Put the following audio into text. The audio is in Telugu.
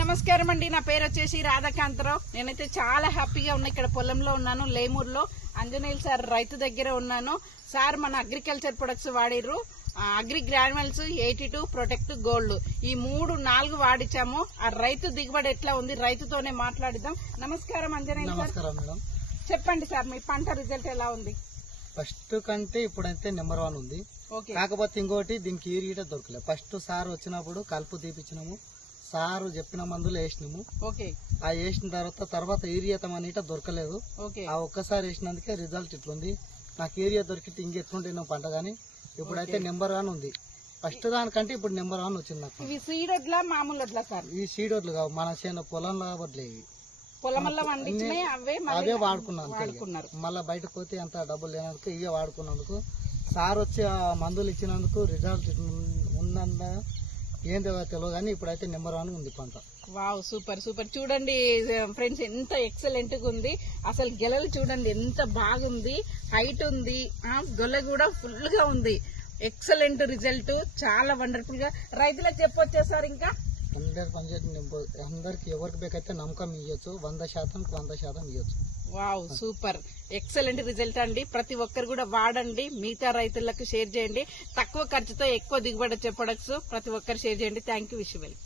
నమస్కారం అండి. నా పేరు వచ్చేసి రాధాకాంతరావు. నేనైతే చాలా హ్యాపీగా ఉన్నా. ఇక్కడ పొలంలో ఉన్నాను, లేమూరులో. ఆంజనేయులు సార్ రైతు దగ్గర ఉన్నాను. సార్ మన అగ్రికల్చర్ ప్రొడక్ట్స్ వాడిర్రు. అగ్రి గ్రాన్యువల్స్ 82 ప్రొటెక్ట్ గోల్డ్, ఈ 3-4 వాడిచాము. ఆ రైతు దిగుబడి ఎట్లా ఉంది, రైతుతోనే మాట్లాడిద్దాం. నమస్కారం ఆంజనేయులు సార్. చెప్పండి సార్, మీ పంట రిజల్ట్ ఎలా ఉంది? ఫస్ట్ కంటే ఇప్పుడైతే నెంబర్ 1 ఉంది. కాకపోతే ఇంకోటి దీనికి యూరియా దొరకలేదు. ఫస్ట్ సార్ వచ్చినప్పుడు కలుపు తీపిచ్చినాము, సారు చెప్పిన మందులు వేసినాము. ఆ వేసిన తర్వాత యూరియా మనీట దొరకలేదు. ఆ ఒక్కసారి వేసినందుకే రిజల్ట్ ఇట్లుంది. నాకు యూరియా దొరికితే ఇంకెట్లుంటే పంట, గానీ ఇప్పుడైతే నెంబర్ 1 ఉంది. ఫస్ట్ దానికంటే ఇప్పుడు నెంబర్ 1 వచ్చింది నాకు. ఇవి సీడ్ వడ్లా మామూలు వడ్లా సార్? ఈ సీడ్ వడ్లు కావు, మన చేను పొలంలో వడ్లే. అవే వాడుకున్నాను. మళ్ళీ బయటకు పోతే అంత డబ్బులు లేనందుకు ఇవే వాడుకున్నందుకు, సార్ వచ్చి ఆ మందులు ఇచ్చినందుకు రిజల్ట్ ఉందన్న ఏందో తెలియదు, కానీ ఇప్పుడైతే నెంబర్ 1 ఉంది పంట. Wow, super super. చూడండి ఫ్రెండ్స్, ఎంత ఎక్సలెంట్ గా ఉంది. అసలు గెలలు చూడండి ఎంత బాగుంది, హైట్ ఉంది, గొల్ల కూడా ఫుల్ గా ఉంది. ఎక్సలెంట్ రిజల్ట్, చాలా వండర్ఫుల్ గా. రైతులకు చెప్పొచ్చా సార్? ఇంకా 100% అందరికి ఎవరికి బేకైతే నమ్మకం ఇవ్వచ్చు, 100% ఇవ్వచ్చు. వావ్, సూపర్ ఎక్సలెంట్ రిజల్ట్ అండి. ప్రతి ఒక్కరు కూడా వాడండి, మిగతా రైతులకు షేర్ చేయండి. తక్కువ ఖర్చుతో ఎక్కువ దిగుబడి వచ్చే ప్రొడక్ట్స్ ప్రతి ఒక్కరు షేర్ చేయండి. Thank you. Wish you well.